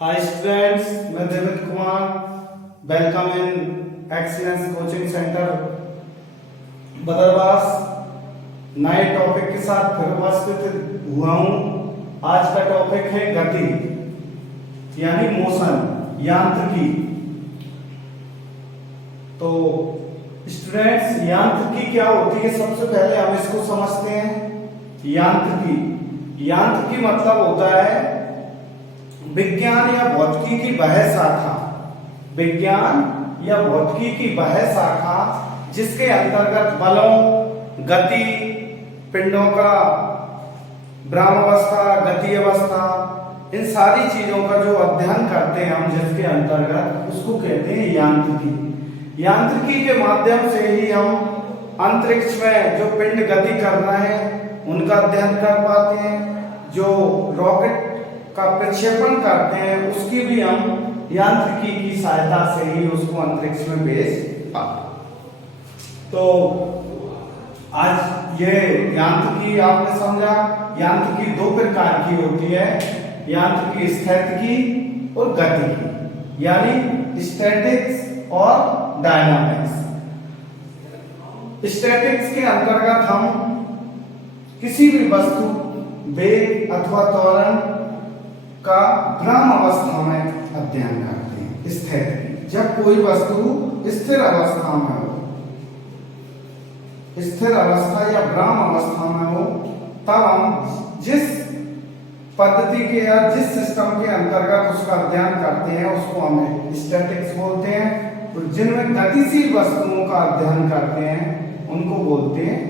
Hi students, मैं Devendra Kumar. Welcome in excellence coaching centre Badarwas. नए topic के साथ फिर उपस्थित हुआ हूँ। आज का टॉपिक है गति यानी मोशन, यांत्रिकी। तो स्टूडेंट्स, यांत्रिकी क्या होती है सबसे पहले हम इसको समझते हैं। यांत्रिकी मतलब होता है विज्ञान या भौतिकी की वह शाखा, विज्ञान या भौतिकी की वह शाखा जिसके अंतर्गत बलों, गति, पिंडों का भ्रामावस्था, गति अवस्था, इन सारी चीजों का जो अध्ययन करते हैं हम, जिसके अंतर्गत उसको कहते हैं यांत्रिकी। यांत्रिकी के माध्यम से ही हम अंतरिक्ष में जो पिंड गति कर रहे हैं उनका अध्ययन कर पाते हैं। जो रॉकेट का प्रक्षेपण करते हैं उसकी भी हम यांत्रिकी की सहायता से ही उसको अंतरिक्ष में भेज पाते। तो आज ये यांत्रिकी आपने समझा। यांत्रिकी दो प्रकार की होती है, यांत्रिकी स्थैतिकी और गतिकी, यानी स्टैटिक्स और डायनामिक्स। स्टैटिक्स के अंतर्गत हम किसी भी वस्तु, वेग अथवा त्वरण का भ्रमावस्था में अध्ययन करते हैं। स्थिति, जब कोई वस्तु स्थिर अवस्था में हो, स्थिर अवस्था या भ्रमावस्था में हो, तब हम जिस पद्धति के या जिस सिस्टम के अंतर्गत उसका अध्ययन करते हैं उसको हमें स्टैटिक्स बोलते हैं। तो जिनमें गतिशील वस्तुओं का अध्ययन करते हैं उनको बोलते हैं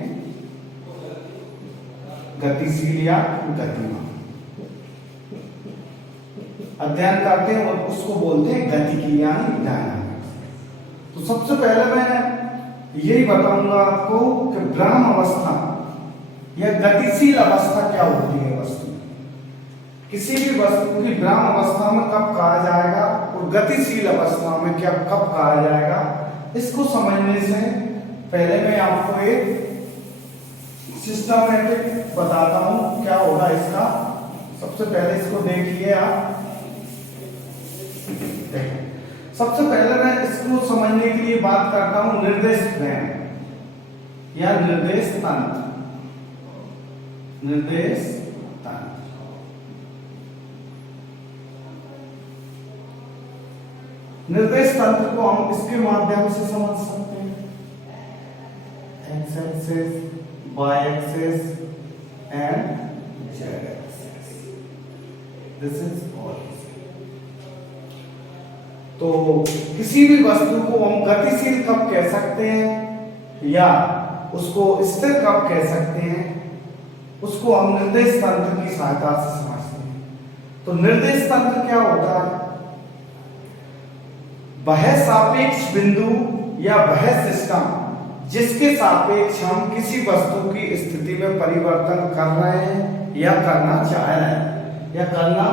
गतिशील या गतिमान। अध्ययन करते हैं और उसको बोलते हैं गतिकी यानी डायनामिक्स। तो सबसे पहले मैं यही बताऊंगा आपको कि भ्रमावस्था या गतिशील अवस्था क्या होती है वस्तु। किसी भी वस्तु की भ्रमावस्था में कब कहा जाएगा और गतिशील अवस्था में क्या कब कहा जाएगा, इसको समझने से पहले मैं आपको एक सिस्टमैटिक बताता हूं क्या होगा इसका। सबसे पहले इसको देखिए आप। सबसे पहले मैं इसको समझने के लिए बात करता हूं निर्देश फ्रेम या निर्देश तंत्र। निर्देश तंत्र, निर्देश तंत्र को हम इसके माध्यम से समझ सकते हैं। X axis, Y axis and Z axis. This is all. तो किसी भी वस्तु को हम गतिशील कब कह सकते हैं या उसको स्थिर कब कह सकते हैं, उसको हम निर्देश तंत्र की सहायता से समझते हैं। तो निर्देश तंत्र क्या होता है? वह सापेक्ष बिंदु या वह सिस्टम जिसके सापेक्ष हम किसी वस्तु की स्थिति में परिवर्तन कर रहे हैं या करना चाह रहे हैं या करना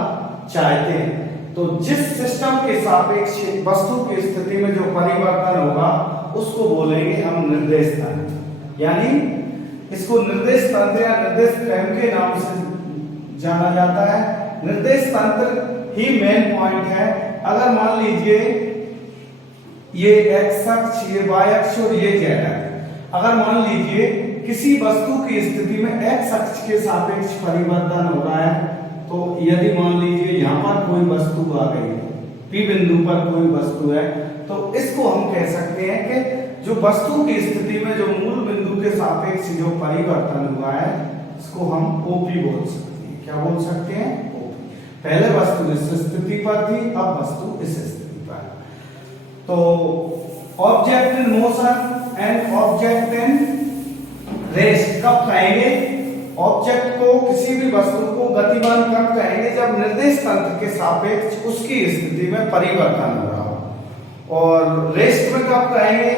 चाहते हैं। तो जिस सिस्टम के सापेक्ष वस्तु की स्थिति में जो परिवर्तन होगा उसको बोलेंगे हम निर्देश तंत्र। यानी इसको निर्देश तंत्र या निर्देश फ्रेम के नाम से जाना जाता है। निर्देश तंत्र ही मेन पॉइंट है। अगर मान लीजिए ये एक्स अक्ष, ये वाई अक्ष और ये जेड अक्ष, अगर मान लीजिए किसी वस्तु की स्थिति में एक्स अक्ष के सापेक्ष परिवर्तन हो रहा है, तो यदि मान लीजिए यहाँ पर कोई वस्तु आ गई है, पी बिंदु पर कोई वस्तु है, तो इसको हम कह सकते हैं कि जो वस्तु की स्थिति में जो मूल बिंदु के सापेक्ष जो परिवर्तन हुआ है इसको हम ओपी बोल सकते हैं। क्या बोल सकते हैं? ओपी। पहले वस्तु इस स्थिति पर थी, अब वस्तु इस स्थिति पर। तो object in motion and object in rest कब कहेंगे? ऑब्जेक्ट को, किसी भी वस्तु को गतिमान कब कहेंगे? जब निर्देश तंत्र के सापेक्ष उसकी स्थिति में परिवर्तन हो रहा हो। और रेस्ट में कब कहेंगे?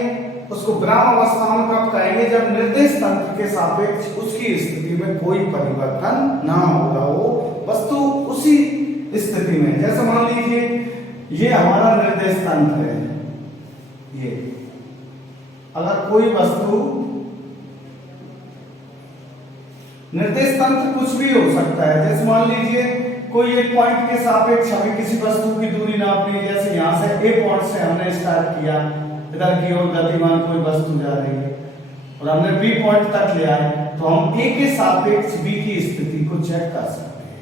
उसको भ्रमावस्था में कब कहेंगे? जब निर्देश तंत्र के सापेक्ष उसकी स्थिति में कोई परिवर्तन ना हो रहा हो, वस्तु उसी स्थिति में। जैसे मान लीजिए ये हमारा निर्देश तंत्र है। ये अगर कोई वस्तु, निर्देश तंत्र कुछ भी हो सकता है। जैसे मान लीजिए कोई एक पॉइंट के सापेक्ष हमें किसी वस्तु की दूरी नापनी है, जैसे यहाँ से ए पॉइंट से हमने स्टार्ट किया, इधर की ओर गतिमान कोई वस्तु जा रही है और हमने बी पॉइंट तक ले आए, तो हम ए के सापेक्ष बी की स्थिति को चेक कर सकते हैं।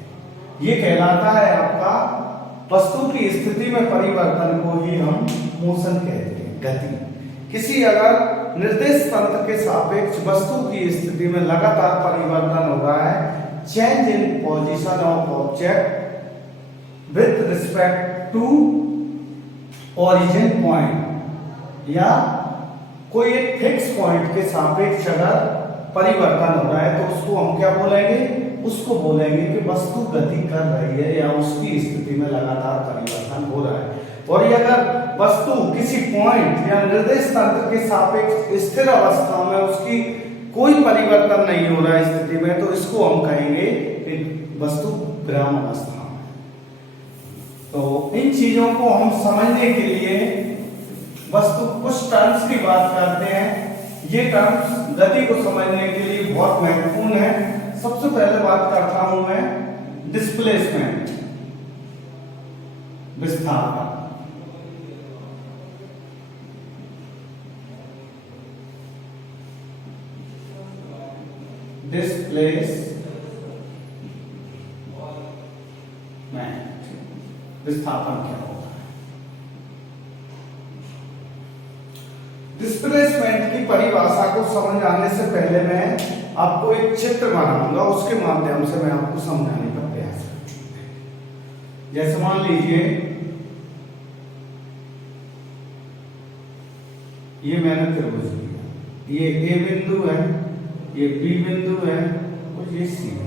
ये कहलाता है आपका वस्तु की स्थिति में परिवर्तन को ही हम मोशन कहते हैं, गति। किसी अगर निर्देश तंत्र के सापेक्ष वस्तु की स्थिति में लगातार परिवर्तन हो रहा है, change in position of object with respect to origin point, या कोई एक फिक्स पॉइंट के सापेक्ष अगर परिवर्तन हो रहा है तो उसको हम क्या बोलेंगे, उसको बोलेंगे कि वस्तु गति कर रही है या उसकी स्थिति में लगातार परिवर्तन हो रहा है। और ये अगर वस्तु किसी पॉइंट या निर्देश तंत्र के सापेक्ष स्थिर अवस्था में उसकी कोई परिवर्तन नहीं हो रहा है स्थिति में, तो इसको हम कहेंगे कि वस्तु विराम अवस्था में। तो इन चीजों को हम समझने के लिए वस्तु कुछ टर्म्स की बात करते हैं। ये टर्म्स गति को समझने के लिए बहुत महत्वपूर्ण है। सबसे पहले बात करता हूं मैं डिस्प्लेसमेंट, विस्थापन। डिस्प्लेसमेंट, विस्थापन क्या होता है? डिस्प्लेसमेंट की परिभाषा को समझ आने से पहले मैं आपको एक चित्र बनाऊंगा, उसके माध्यम से मैं आपको समझाने का प्रयास करूंगा। जैसे मान लीजिए ये मैंने त्रिभुज लिया, ये ए बिंदु है, ये बी बिंदु है और ये सी बिंदु।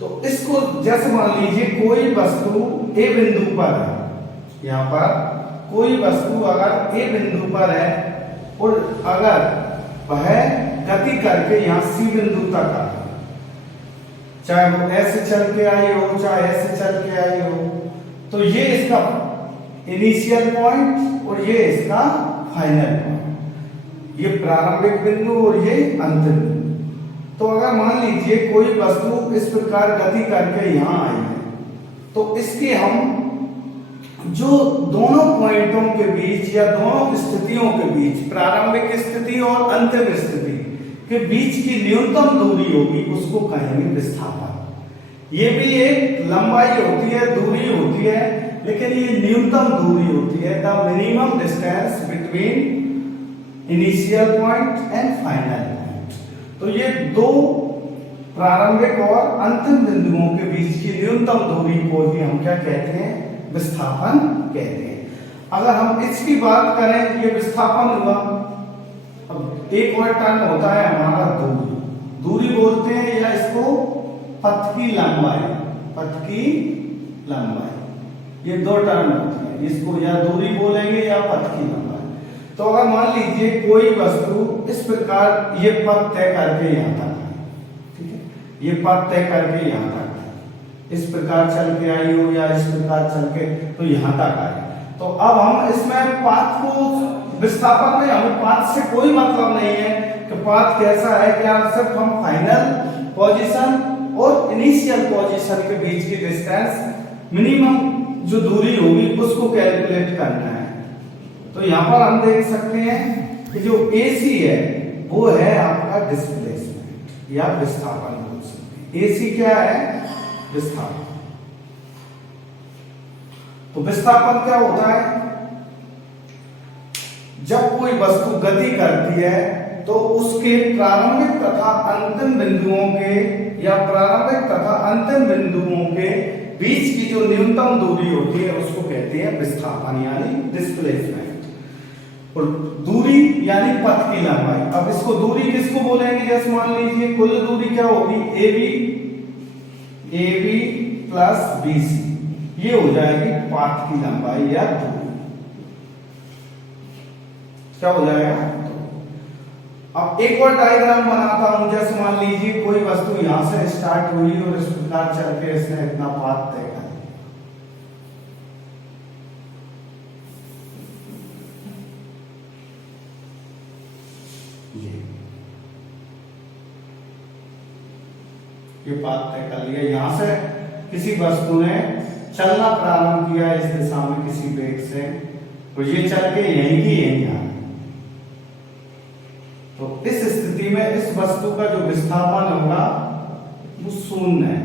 तो इसको जैसे मान लीजिए कोई वस्तु ए बिंदु पर है, यहां पर कोई वस्तु अगर ए बिंदु पर है और अगर वह गति करके यहां सी बिंदु तक आ, चाहे वो ऐसे चल के आई हो चाहे ऐसे चल के आई हो, तो ये इसका इनिशियल पॉइंट और ये इसका फाइनल पॉइंट, ये प्रारंभिक बिंदु और ये अंतिम बिंदु। तो अगर मान लीजिए कोई वस्तु इस प्रकार गति करके यहां आई है, तो इसके हम जो दोनों पॉइंटों के बीच या दोनों स्थितियों के बीच, प्रारंभिक स्थिति और अंतिम स्थिति के बीच की न्यूनतम दूरी होगी, उसको कहेंगे विस्थापन। ये भी एक लंबाई होती है, दूरी होती है, लेकिन ये न्यूनतम दूरी होती है, the minimum distance between initial point and final point. तो ये दो प्रारंभिक और अंतिम बिंदुओं के बीच की न्यूनतम दूरी को ही हम क्या कहते हैं, विस्थापन कहते हैं। अगर हम इसकी बात करें, ये विस्थापन हुआ। अब एक और टर्म होता है हमारा दूरी, दूरी बोलते हैं या इसको पथ की लंबाई, पथ की लंबाई, ये दो टर्म होती है, इसको या दूरी बोलेंगे या पथ की लंबाई। तो अगर मान लीजिए कोई वस्तु इस प्रकार ये पथ तय करके यहां तक आई, ठीक है, ये पथ तय करके यहां तक इस प्रकार चल के आई हो या इस प्रकार चल के तो यहां तक आई, तो अब हम इसमें पाथ को विस्थापन में हमें पाथ से कोई मतलब नहीं है कि पाथ कैसा है, क्या सिर्फ हम फाइनल पोजीशन और इनिशियल पोजीशन के बीच की डिस्टेंस मिनिमम जो दूरी होगी उसको कैलकुलेट करना है। तो यहां पर हम देख सकते हैं कि जो AC है वो है आपका डिस्प्लेसमेंट या विस्थापन बोल सकते हैं। AC क्या है, विस्थापन। तो विस्थापन क्या होता है, जब कोई वस्तु गति करती है तो उसके प्रारंभिक तथा अंतिम बिंदुओं के या प्रारंभिक तथा अंतिम बिंदुओं के बीच की जो न्यूनतम दूरी होती है उसको कहते हैं विस्थापन यानी डिस्प्लेसमेंट। और दूरी यानी पथ की लंबाई। अब इसको दूरी किसको बोलेंगे, जैसे मान लीजिए कुल दूरी क्या होगी, AB प्लस BC, ये हो जाएगी पाथ की लंबाई या दूरी। क्या हो जाएगा, अब एक और डायग्राम बनाता हूं। जैसे मान लीजिए कोई वस्तु यहां से स्टार्ट हुई और इस प्रकार चल के इसने इतना पाथ तय कर, ये पाथ तय कर लिया। यहां से किसी वस्तु ने चलना प्रारंभ किया इस दिशा में किसी वेग से, तो ये चल के यहीं की यहीं आ, तो इस स्थिति में इस वस्तु का जो विस्थापन होगा वो शून्य है,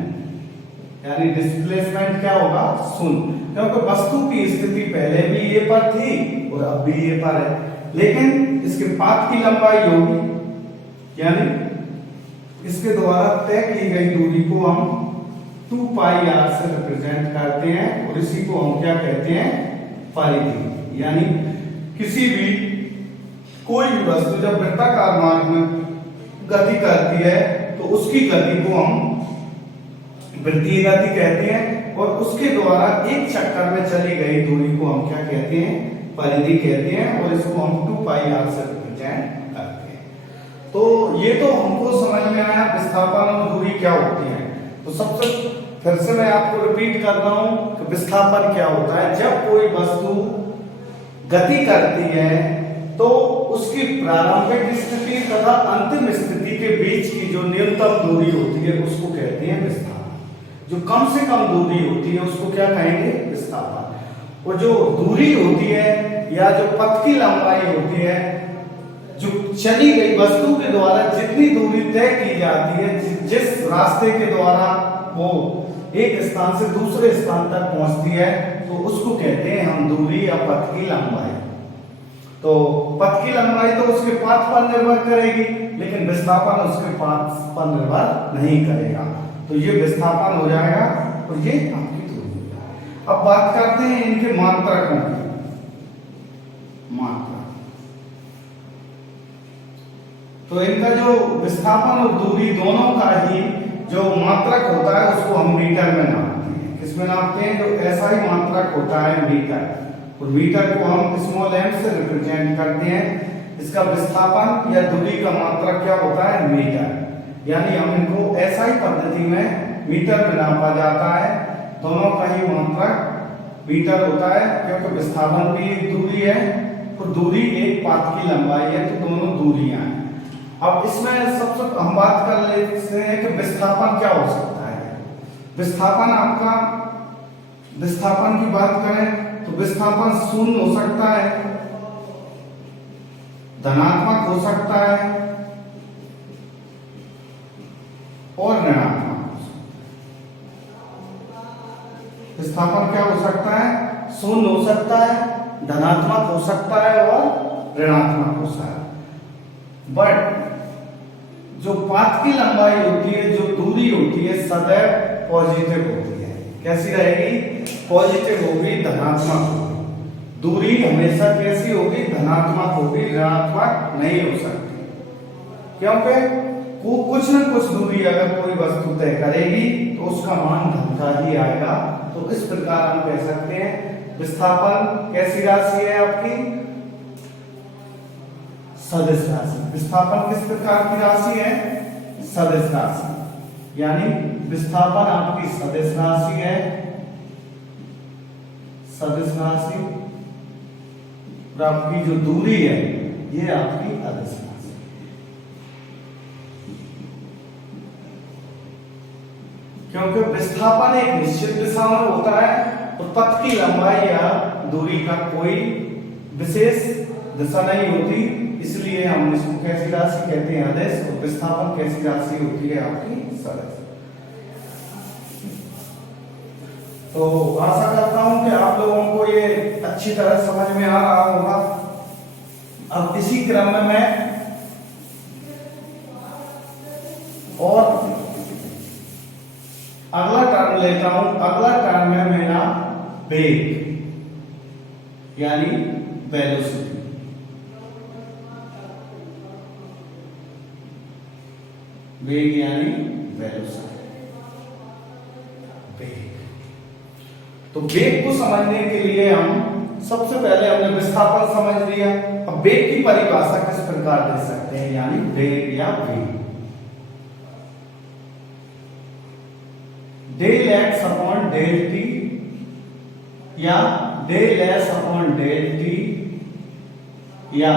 यानी डिस्प्लेसमेंट क्या होगा, शून्य, क्योंकि वस्तु की स्थिति पहले भी ये पर थी और अब भी ये पर है, लेकिन इसके पाथ की लंबाई होगी, यानी इसके द्वारा तय की गई दूरी को हम 2 पाई r से रिप्रेजेंट करते हैं और इसी को हम क्या कहते हैं, परिधि। यानी किसी भी कोई भी वस्तु जब वृत्ताकार मार्ग में गति करती है तो उसकी गति को हम वृत्तीय गति कहते हैं और उसके द्वारा एक चक्कर में चली गई दूरी को हम क्या कहते हैं, परिधि कहते हैं, और इसको हम 2 पाई r से रिप्रेजेंट करते हैं। तो ये तो हमको समझ में आया विस्थापन और दूरी क्या होती है। तो सबसे फिर से मैं आपको रिपीट कर रहा हूं कि विस्थापन क्या होता है। जब कोई वस्तु गति करती है तो उसकी प्रारंभिक स्थिति तथा अंतिम स्थिति के बीच की जो न्यूनतम दूरी होती है उसको कहते हैं विस्थापन। जो कम से कम दूरी होती है उसको क्या कहेंगे, विस्थापन। और जो दूरी होती है या जो पथ की लंबाई होती है, जो चली गई वस्तु के द्वारा जितनी दूरी तय की जाती है, जिस रास्ते के द्वारा वो एक स्थान से दूसरे स्थान तक पहुंचती है, तो उसको कहते हैं हम दूरी या पथ की लंबाई। तो पथ की लंबाई तो उसके पाथ पर निर्भर करेगी, लेकिन विस्थापन उसके पाथ पर निर्भर नहीं करेगा। तो ये विस्थापन हो जाएगा और ये आपकी दूरी। अब बात करते हैं इनके मात्रकों की। मात्रक, तो इनका जो विस्थापन और दूरी दोनों का ही जो मात्रक होता है उसको हम मीटर में नापते हैं। किसमें नापते हैं, जो ऐसा ही मात्रक होता है मीटर, और मीटर को हम स्मॉल m से रिप्रेजेंट करते हैं। इसका विस्थापन या दूरी का मात्रक क्या होता है, मीटर। यानी हम इनको ऐसा ही पद्धति में मीटर में नापा जाता है। दोनों का ही मात्रक मीटर होता है, क्योंकि विस्थापन भी एक दूरी है और दूरी एक पाथ की लंबाई है, तो दोनों दूरियां हैं। अब इसमें सबसे हम बात कर लेते हैं कि विस्थापन क्या हो सकता है। विस्थापन आपका, विस्थापन की बात करें तो विस्थापन शून्य हो सकता है, धनात्मक हो सकता है और ऋणात्मक हो सकता है। विस्थापन क्या हो सकता है, शून्य हो सकता है, धनात्मक हो सकता है और ऋणात्मक हो सकता है। बट जो पाथ की लंबाई होती है, जो दूरी होती है, सदैव पॉजिटिव होती है। कैसी रहेगी, पॉजिटिव होगी, धनात्मक होगी। दूरी हमेशा कैसी होगी, धनात्मक होगी, ऋणात्मक नहीं हो सकती। क्योंकि कुछ न कुछ दूरी अगर कोई वस्तु तय करेगी तो उसका मान धन का ही आएगा। तो इस प्रकार हम कह सकते हैं विस्थापन कैसी राशि है आपकी, सदिश राशि। विस्थापन किस प्रकार की राशि है, सदिश राशि। यानी विस्थापन आपकी सदिश राशि है, सदिश राशि, और आपकी जो दूरी है ये आपकी अदिश राशि। क्योंकि विस्थापन एक निश्चित दिशा में होता है और पथ की लंबाई या दूरी का कोई विशेष दिशा नहीं होती, इसलिए हम इसको कैसी राशि कहते हैं, अदिश। और विस्थापन कैसी राशि होती है आपकी, सदिश। तो आशा करता हूं कि आप लोगों को ये अच्छी तरह समझ में आ रहा होगा। अब इसी क्रम में मैं और अगला टर्म लेता हूं। अगला टर्म है मेरा वेग यानी वेलोसिटी। वेग यानी वेलोसिटी, वेग। तो वेग को समझने के लिए हम सबसे पहले हमने विस्थापन समझ लिया। अब वेग की परिभाषा किस प्रकार दे सकते हैं, यानी वेग या वेग, del x upon del T या del s upon del T या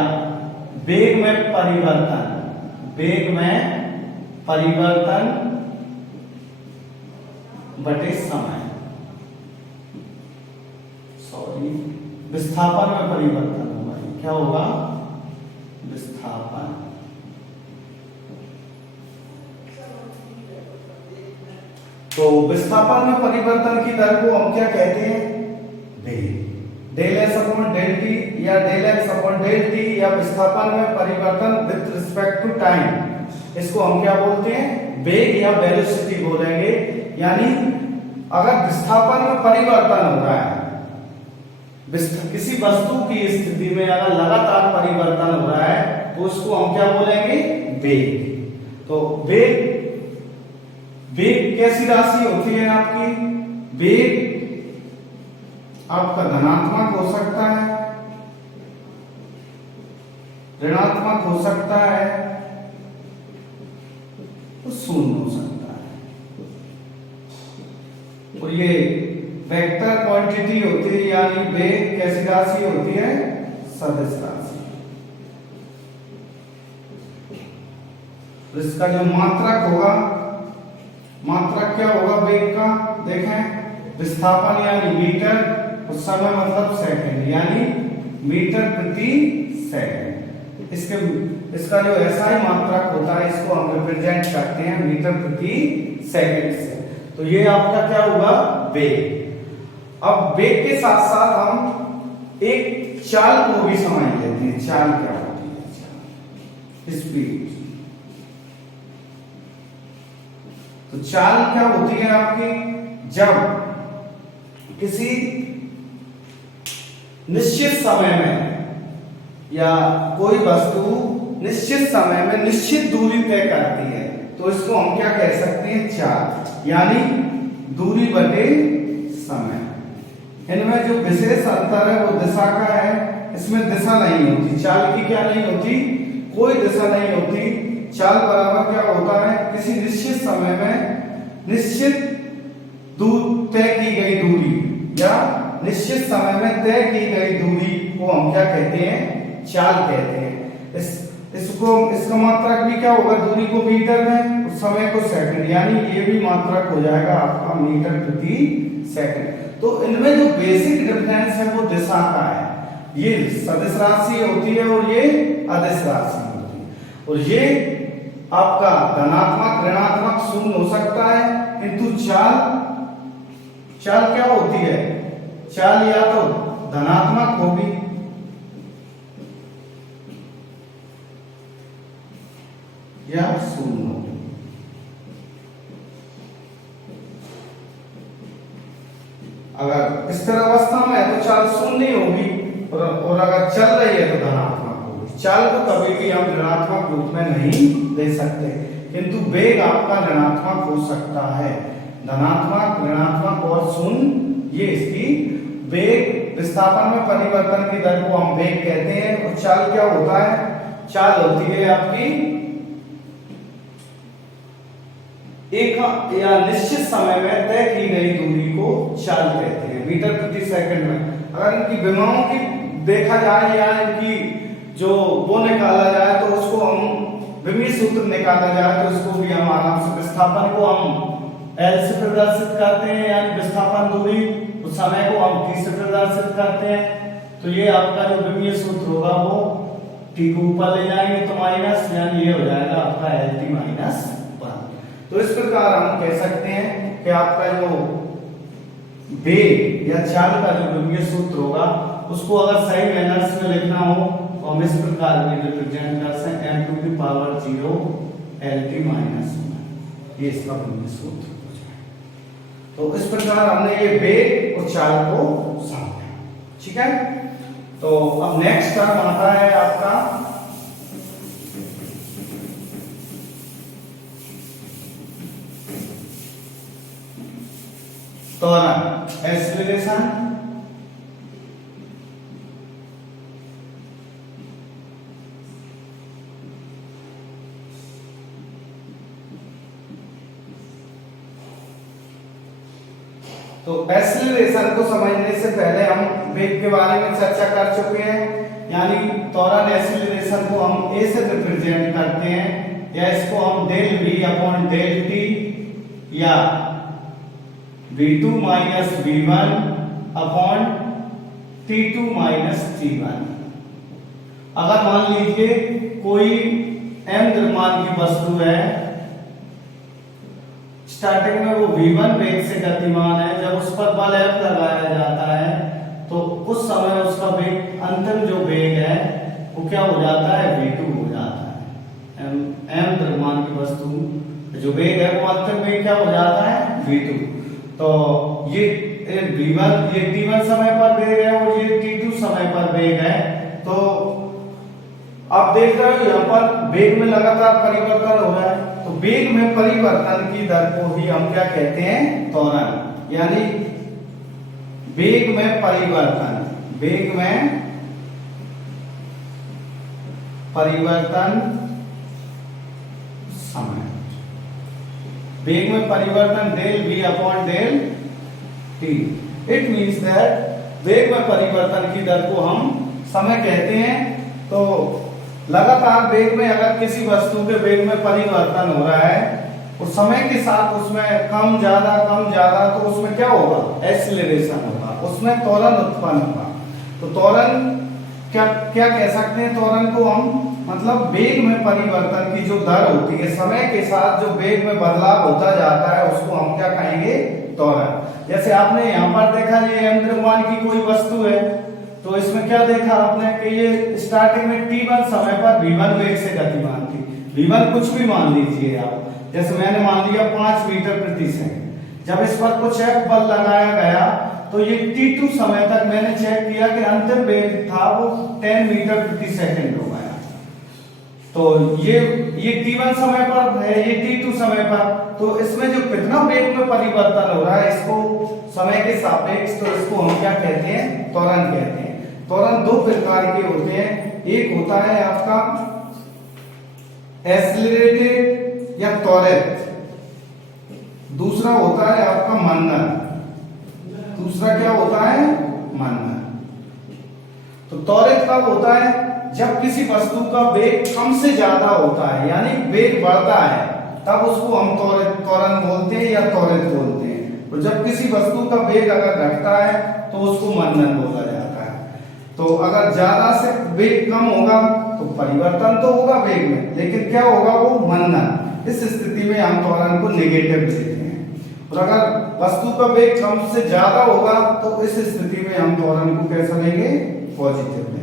वेग में परिवर्तन, वेग में परिवर्तन बटे समय, सॉरी, विस्थापन में परिवर्तन होगा। क्या होगा? विस्थापन। तो विस्थापन में परिवर्तन की दर को हम क्या कहते हैं? वेग। Del s upon del T या del x upon del T या विस्थापन में परिवर्तन विद रिस्पेक्ट टू टाइम, इसको हम क्या बोलते हैं? वेग या वेलोसिटी बोलेंगे। यानी अगर विस्थापन में परिवर्तन हो रहा है, किसी वस्तु की स्थिति में अगर लगातार परिवर्तन हो रहा है तो उसको हम क्या बोलेंगे? वेग। तो वेग कैसी राशि होती है आपकी? वेग आपका धनात्मक हो सकता है, ऋणात्मक हो सकता है, तो शून्य हो सकता है। और ये वेक्टर क्वांटिटी होती है, यानी वेग कैसी राशि होती है? सदिश राशि। तो इसका जो मात्रक होगा, मात्रक क्या होगा वेग का? देखें, विस्थापन यानी मीटर, उस समय मतलब सेकंड, यानी मीटर प्रति सेकंड। इसका जो ऐसा ही मात्रक होता है, इसको हम रिप्रेजेंट करते हैं मीटर प्रति सेकंड से। तो ये आपका क्या होगा? वेग। अब वेग के साथ साथ हम एक चाल को भी समझ लेते हैं। चाल क्या होती है? स्पीड। तो चाल क्या होती है आपकी? जब किसी निश्चित समय में या कोई वस्तु निश्चित समय में निश्चित दूरी तय करती है तो इसको हम क्या कह सकते हैं? चाल, यानी दूरी बटे समय। इनमें जो विशेष अंतर है वो दिशा का है, इसमें दिशा नहीं होती। चाल की क्या नहीं होती? कोई दिशा नहीं होती। चाल बराबर क्या होता है? किसी निश्चित समय में निश्चित तय की गई दूरी या निश्चित समय में तय की गई दूरी को हम क्या कहते हैं? चाल कहते हैं। इसका मात्रक भी क्या होगा? दूरी को मीटर में, उस समय को सेकंड, यानी ये भी मात्रक हो जाएगा आपका मीटर प्रति सेकंड। तो इनमें जो बेसिक डिफरेंस है वो दिशा का है। ये सदिश राशि होती है और ये अदिश राशि होती है। और ये आपका धनात्मक, ऋणात्मक, शून्य हो सकता है, किंतु चाल क्या होती है? चाल या तो धनात्मक होगी या शून्य होगी। अगर स्थिर अवस्था में है तो चाल शून्य होगी और अगर चल रही है तो धनात्मक होगी। चाल को कभी भी हम ऋणात्मक रूप में नहीं दे सकते, किंतु वेग आपका ऋणात्मक हो सकता है। धनात्मक, ऋणात्मक और शून्य, ये इसकी वेग। विस्थापन में परिवर्तन की दर को हम वेग कहते हैं। और चाल क्या होता है? चाल होती है आपकी एक या निश्चित समय में तय की गई दूरी को चाल कहते हैं, मीटर प्रति सेकंड में। अगर इनकी विमाओं की देखा जाए या इनकी जो वो निकाला जाए तो उसको हम विमीय सूत्र निकाला जाए तो उसको भी हम आराम से, विस्थापन को हम L से प्रदर्शित करते हैं, यानी विस्थापन दूरी, उस समय को हम T से प्रदर्शित करते हैं। तो ये आपका जो विमीय सूत्र होगा वो T को ऊपर ले जाएंगे तो माइनस, यानी ये हो जाएगा आपका LT माइनस 1। तो इस प्रकार हम कह सकते हैं कि आपका जो वेग या चाल का जो विमीय सूत्र होगा उसको अगर सही मैनर्स में लिखना हो तो हम इस प्रकार भी रिप्रेजेंट कर सकते हैं, m⁴ LT माइनस 1। ये इसका विमीय सूत्र। तो इस प्रकार हमने ये वेग और चाल को समझा। ठीक है, तो अब नेक्स्ट टर्म आता है आपका त्वरण, एक्सीलरेशन। तो एक्सीलरेशन को समझने से पहले हम वेग के बारे में चर्चा कर चुके हैं, यानी त्वरण, एक्सीलरेशन एक्सेलरेशन को हम ए से रिप्रेजेंट करते हैं, या इसको हम del V upon del T या v2 minus v1 upon t2 minus t1। अगर मान लीजिए कोई m द्रव्यमान की वस्तु है, स्टार्टिंग में वो v1 वेग से गतिमान है, जब उस पर बल F लगाया जाता है तो उस समय उसका वेग, अंतिम जो वेग है वो क्या हो जाता है, v2 हो जाता है। m द्रव्यमान की वस्तु जो वेग है वो अंतिम वेग क्या हो जाता है, v2। तो ये v1 ये t1 समय पर वेग है और ये t2 समय पर वेग है। तो आप देख रहे हो यहाँ पर वेग में लगातार परिवर्तन हो रहा है, तो वेग में परिवर्तन की दर को ही हम क्या कहते हैं, त्वरण। यानी वेग में परिवर्तन, वेग में परिवर्तन समय, वेग में परिवर्तन del v upon del t। It means that वेग में परिवर्तन की दर को हम समय कहते हैं। तो लगातार वेग में अगर किसी वस्तु के वेग में परिवर्तन हो रहा है और समय के साथ उसमें कम ज्यादा तो उसमें क्या होगा, एक्सीलरेशन होगा, उसमें त्वरण उत्पन्न होगा। तो त्वरण क्या क्या कह सकते हैं, त्वरण को हम मतलब वेग में परिवर्तन की जो दर होती है, समय के साथ जो वेग में बदलाव होता जाता है उसको हम क्या कहेंगे, त्वरण। जैसे आपने यहाँ पर देखा ये m द्रव्यमान की कोई वस्तु है, तो इसमें क्या देखा आपने कि ये स्टार्टिंग में t1 समय पर v1 वेग से गतिमान थी। v1 कुछ भी मान लीजिए आप, जैसे मैंने मान लिया 5 मीटर प्रति सेकंड। जब इस पर कुछ F बल लगाया गया तो ये t2 समय तक मैंने चेक किया कि अंतिम वेग था वो 10 मीटर प्रति सेकंड हो गया। तो ये t1 समय पर है, ये t2 समय पर, तो इसमें जो कितना वेग में परिवर्तन हो रहा है इसको समय के सापेक्ष, तो इसको हम क्या कहते हैं, त्वरण कहते हैं। त्वरण दो प्रकार के होते हैं, एक होता है आपका एक्सीलरेटेड या त्वरित, दूसरा होता है आपका मंदन। दूसरा क्या होता है, मंदन। तो त्वरित कब होता है, जब किसी वस्तु का वेग कम से ज्यादा होता है, यानी वेग बढ़ता है, तब उसको हम त्वरण बोलते हैं या त्वरित बोलते हैं। और जब किसी वस्तु का वेग अगर घटता है तो उसको मंदन बोला जाता है। तो अगर ज्यादा से वेग कम होगा तो परिवर्तन तो होगा वेग में, लेकिन क्या होगा, वो मंदन। इस स्थिति में हम त्वरण को नेगेटिव लेते हैं। और अगर वस्तु का वेग कम से ज्यादा होगा तो इस स्थिति में हम त्वरण को कैसा लेंगे, पॉजिटिव लेंगे।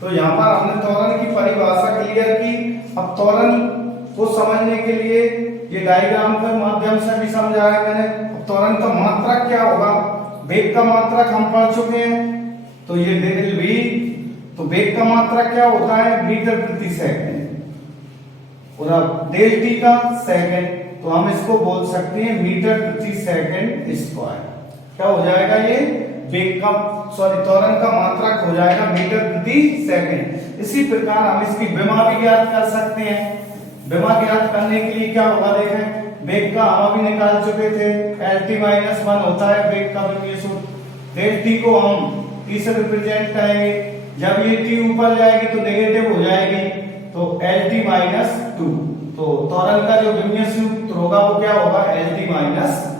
तो यहाँ पर हमने त्वरण की परिभाषा क्लियर की। अब त्वरण को समझने के लिए ये डायग्राम के माध्यम से भी समझाया मैंने। अब त्वरण का मात्रक क्या होगा, वेग का मात्रक हम पढ़ चुके हैं, तो ये डेल v, तो वेग का मात्रक क्या होता है, मीटर प्रति सेकंड, और अब डेल t का सेकंड, तो हम इसको बोल सकते हैं मीटर प्रति सेकंड स्क्वायर। क्या हो जाएगा, ये वेग का त्वरण का मात्रक हो जाएगा मीटर प्रति सेकंड। इसी प्रकार हम इसकी विमा भी ज्ञात कर सकते हैं। विमा ज्ञात करने के लिए क्या होगा, देखें, वेग का हम अभी निकाल चुके थे, lt-1 होता है वेग का विमीय सूत्र। डेल t को हम t से रिप्रेजेंट करेंगे, जब ये t ऊपर जाएगी तो नेगेटिव हो जाएगी, तो lt-2। तो त्वरण का जो विमीय सूत्र होगा वो क्या होगा, lt-2।